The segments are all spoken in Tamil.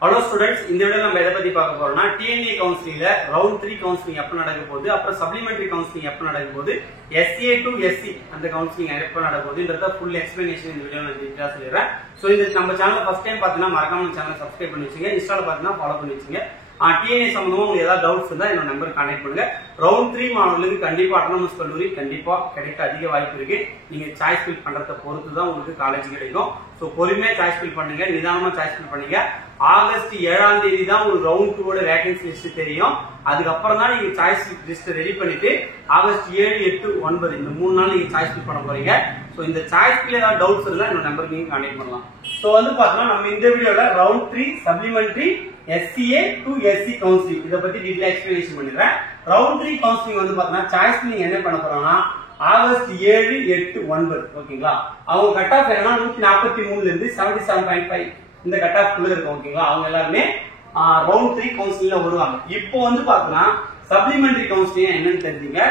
Hello students, இந்த வீடியோல நம்ம எதை பத்தி பார்க்க போறோம்னா TNA கவுன்சிலிங்ல ரவுண்ட் 3 கவுன்சிலிங் எப்ப நடக்க போகுது, அப்புறம் சப்ளிமெண்டரி கவுன்சிலிங் எப்ப நடக்க போகுது, SA to SC அந்த கவுன்சிலிங் எப்ப நடக்க போகுதுன்றத ஃபுல் எக்ஸ்பிளனேஷன் இந்த வீடியோல நான் டீடைலா சொல்லிறேன். சோ இது நம்ம சேனலை ஃபர்ஸ்ட் டைம் பார்த்தீங்கன்னா மறக்காம சேனலை சப்ஸ்கிரைப் பண்ணி வச்சுங்க, இன்ஸ்டால பார்த்தீங்கன்னா ஃபாலோ பண்ணி வச்சுங்க. TNA சம்பந்தமா உங்களுக்கு ஏதாவது டவுட்ஸ் இருந்தா என்னோட நம்பர் கான்டாக்ட் பண்ணுங்க. ரவுண்ட் 3 மாணவர்களுக்கு கண்டிப்பா அட்டானமஸ் கல்லூரி கண்டிப்பா கிடைக்க அதிக வாய்ப்பு இருக்கு. நீங்க சாய்ஸ் ஃபில் பண்றத பொறுத்து தான் உங்களுக்கு காலேஜ் கிடைக்கும். சோ பொறுமையா சாய்ஸ் ஃபில் பண்ணுங்க, நிதானமா சாய்ஸ் ஃபில் பண்ணுங்க. ஆகஸ்ட் 7ஆம் தேதி தான் உங்களுக்கு ரவுண்ட் 2 ஓட வேகன்சி லிஸ்ட் தெரியும். அதுக்கப்புறம் தான் நீங்க சாய்ஸ் லிஸ்ட் ரெடி பண்ணிட்டு ஆகஸ்ட் 7, 8, 9 இந்த 3 நாள் நீங்க சாய்ஸ் ஃபில் பண்ண போறீங்க. சோ இந்த சாய்ஸ் ஃபில் ஏதாவது டவுட்ஸ் இருந்தா என்னோட நம்பருக்கு நீங்க கான்டாக்ட் பண்ணலாம். சோ பாத்தீங்கன்னா நம்ம இந்த வீடியோல round 3 supplementary SCA to SC counselling இத பத்தி டீடைலா எக்ஸ்பிளனேஷன் பண்ணிடுறேன். ரவுண்ட் 3 கவுன்சிலிங் பாத்தீங்கன்னா சாய்ஸ் ஃபில் நீங்க என்ன பண்ண போறாங்கன்னா ஆகஸ்ட் 7, 8, 9 ஓகேங்களா. அவங்க கட் ஆஃப் என்னன்னா 143ல இருந்து 77.5 இந்த கட் ஆஃப் குள்ள இருக்கும் ஓகேங்களா. அவங்க எல்லாரும் ரவுண்ட் 3 கவுன்சிலிங்ல வருவாங்க. இப்போ பாத்தீங்கன்னா சப்ளிமெண்டரி கவுன்சிலிங் என்னன்னு தெரிஞ்சுங்க.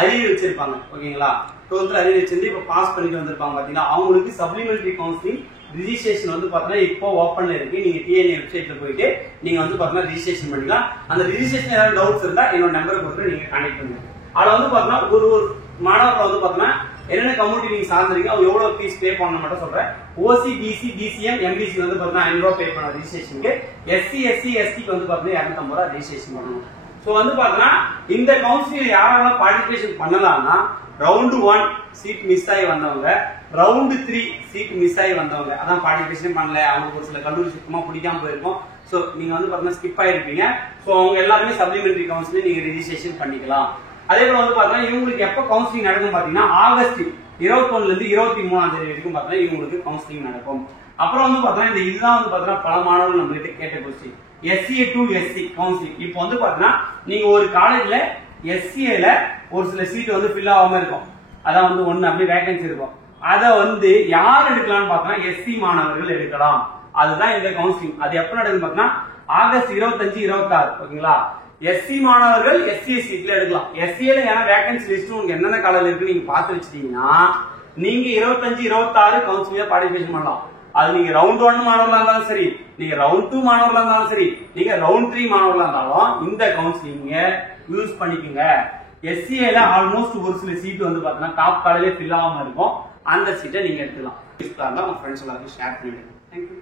அறிவு வச்சிருப்பாங்க ஓகேங்களா. 12th அறிவு வச்சிருந்து இப்ப பாஸ் பண்ணிட்டு வந்திருப்பாங்க பாத்தீங்கன்னா அவங்களுக்கு சப்ளிமெண்டரி கவுன்சிலிங் ரிஜிஸ்ட்ரேஷன் பாத்தீங்கன்னா இப்போ ஓபன்ல இருக்கு. நீங்க TNA வெப்சைட்ல போயிட்டு நீங்க பாத்தீங்கன்னா ரிஜிஸ்ட்ரேஷன் பண்ணிக்கலாம். அந்த ரிஜிஸ்ட்ரேஷன் ஏதாவது டவுட்ஸ் இருந்தா என்னோட நம்பரை கொடுத்து நீங்க கான்டாக்ட் பண்ணுங்க. அதுல பாத்தீங்கன்னா ஒரு மாணவர்கள் பாத்தீங்கன்னா என்னென்ன கம்யூனிட்டி நீங்க சார்ந்தீங்க, அவங்க எவ்வளவு ஃபீஸ் பே பண்ணணும் மட்டும் சொல்றேன். OC, BC, DCM, MBC பாத்தீங்கன்னா 500 ரூபாய் பே பண்ண ரிஜிஸ்ட்ரேஷனுக்கு. SC, SC, ST பாத்தீங்கன்னா 250 ரூபாய் ரிஜிஸ்ட்ரேஷன் பண்ணணும். சோ பாத்தீங்கன்னா இந்த கவுன்சிலிங் யாரெல்லாம் பார்ட்டிசிபேஷன் பண்ணலாம்னா ரவுண்ட் 1 சீட் மிஸ் ஆகி வந்தவங்க, ரவுண்ட் 3 சீட் மிஸ் ஆகி வந்தவங்க, அதான் பார்ட்டிசிபேஷன் பண்ணல, அவங்களுக்கு ஒரு சில கல்லூரி சுத்தமா பிடிக்காம போயிருக்கும். சோ நீங்க பாத்தீங்கன்னா ஸ்கிப் ஆயிருப்பீங்க. சோ அவங்க எல்லாருமே சப்ளிமெண்டரி கவுன்சிலிங் நீங்க ரிஜிஸ்ட்ரேஷன் பண்ணிக்கலாம். அதே போல பாத்தீங்கன்னா இவங்களுக்கு எப்ப கவுன்சிலிங் நடக்கும் பாத்தீங்கன்னா ஆகஸ்ட் 21ல இருந்து 23ஆம் தேதி வரைக்கும் பாத்தீங்கன்னா இவங்களுக்கு கவுன்சிலிங் நடக்கும். அப்புறம் பாத்தீங்கன்னா இந்த இதுதான் பாத்தீங்கன்னா பல மாணவர்கள் நம்ம கிட்ட கேட்ட question SCA to SC counselling. இப்போ பாத்தீங்கன்னா நீங்க ஒரு காலேஜ்ல SCAல ஒரு சில சீட் ஃபில் ஆகாம இருக்கும், அதான் ஒண்ணு அப்படி வேகன்சி இருக்கும். அத யார் எடுக்கலாம்னு பாத்தீங்கன்னா SC மாணவர்கள் எடுக்கலாம். அதுதான் இந்த கவுன்சிலிங். அது எப்ப நடக்குது பாத்தீங்கன்னா ஆகஸ்ட் 25, 26 ஓகேங்களா. SC மாணவர்கள் SCA சீட்ல எடுக்கலாம். SCAல ஏன்னா வேகன்சி லிஸ்ட் உங்களுக்கு என்னென்ன காலேஜ் இருக்கு நீங்க பார்த்து வச்சிட்டீங்கன்னா நீங்க 25, 26 கவுன்சிலிங்ல பார்ட்டிசிபேஷன் பண்ணலாம். அது நீங்க ரவுண்ட் 1 மாணவர்களா இருந்தாலும் சரி, நீங்க ரவுண்ட் 2 மாணவர்களா இருந்தாலும் சரி, நீங்க ரவுண்ட் 3 மாணவர்களா இருந்தாலும் இந்த கவுன்சிலிங்க யூஸ் பண்ணிக்கோங்க. SCAல ஆல்மோஸ்ட் ஒரு சில சீட் பாத்தீங்கன்னா டாப் காலேஜ்ல ஃபில் ஆகாம இருக்கும். அந்த சீட்டை நீங்க எடுத்துக்கலாம். உங்க ஃப்ரெண்ட்ஸ் எல்லாருக்கும் ஷேர் பண்ணிடுங்க. தேங்க்யூ.